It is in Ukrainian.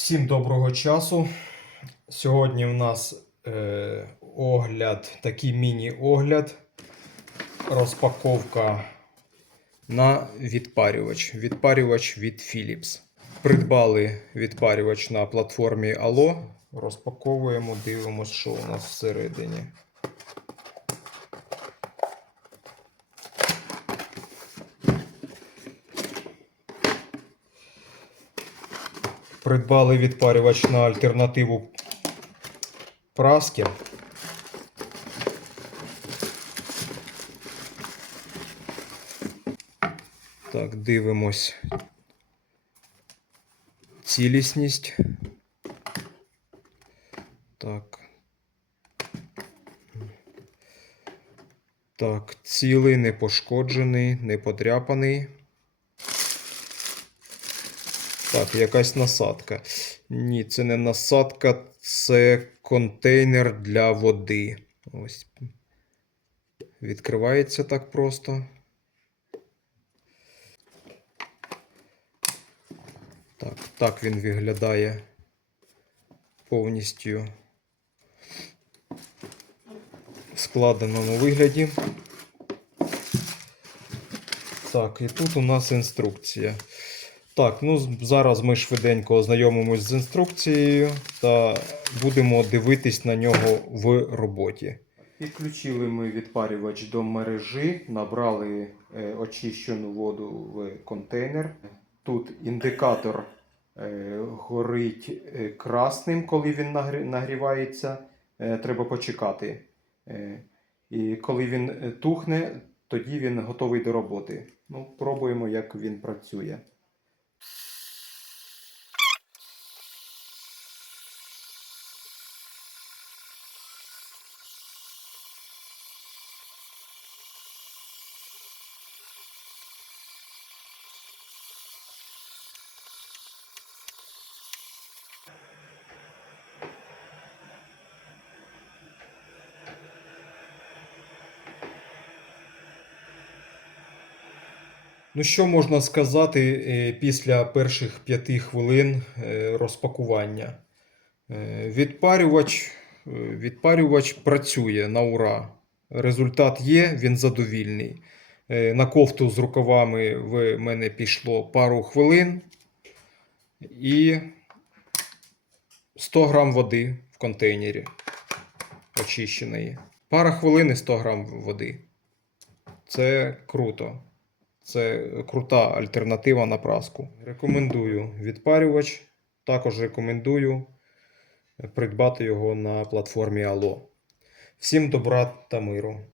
Всім доброго часу. Сьогодні в нас е, огляд, такий міні-огляд, розпаковка на відпарювач. Відпарювач від Philips. Придбали відпарювач на платформі Allo. Розпаковуємо, дивимося, що у нас всередині. Придбали відпарювач на альтернативу праски. Так, дивимось. Цілісність. Так. Так, цілий, не пошкоджений, не подряпаний. Так, якась насадка. Ні, це не насадка, це контейнер для води. Ось. Відкривається так просто. Так, так він виглядає повністю в складеному вигляді. Так, і тут у нас інструкція. Так, ну зараз ми швиденько ознайомимось з інструкцією та будемо дивитись на нього в роботі. Підключили ми відпарювач до мережі, набрали е, очищену воду в контейнер. Тут індикатор е, горить е, красним, коли він нагрі- нагрівається. Треба почекати. І коли він тухне, тоді він готовий до роботи. Ну, пробуємо, як він працює. Ну, що можна сказати е, після перших п'яти хвилин е, розпакування? Е, Відпарювач, відпарювач працює на ура. Результат є, він задовільний. На кофту з рукавами в мене пішло пару хвилин і 100 грам води в контейнері очищеної. Пара хвилин і 100 грам води. Це круто. Це крута альтернатива на праску. Рекомендую відпарювач. Також рекомендую придбати його на платформі Allo. Всім добра та миру!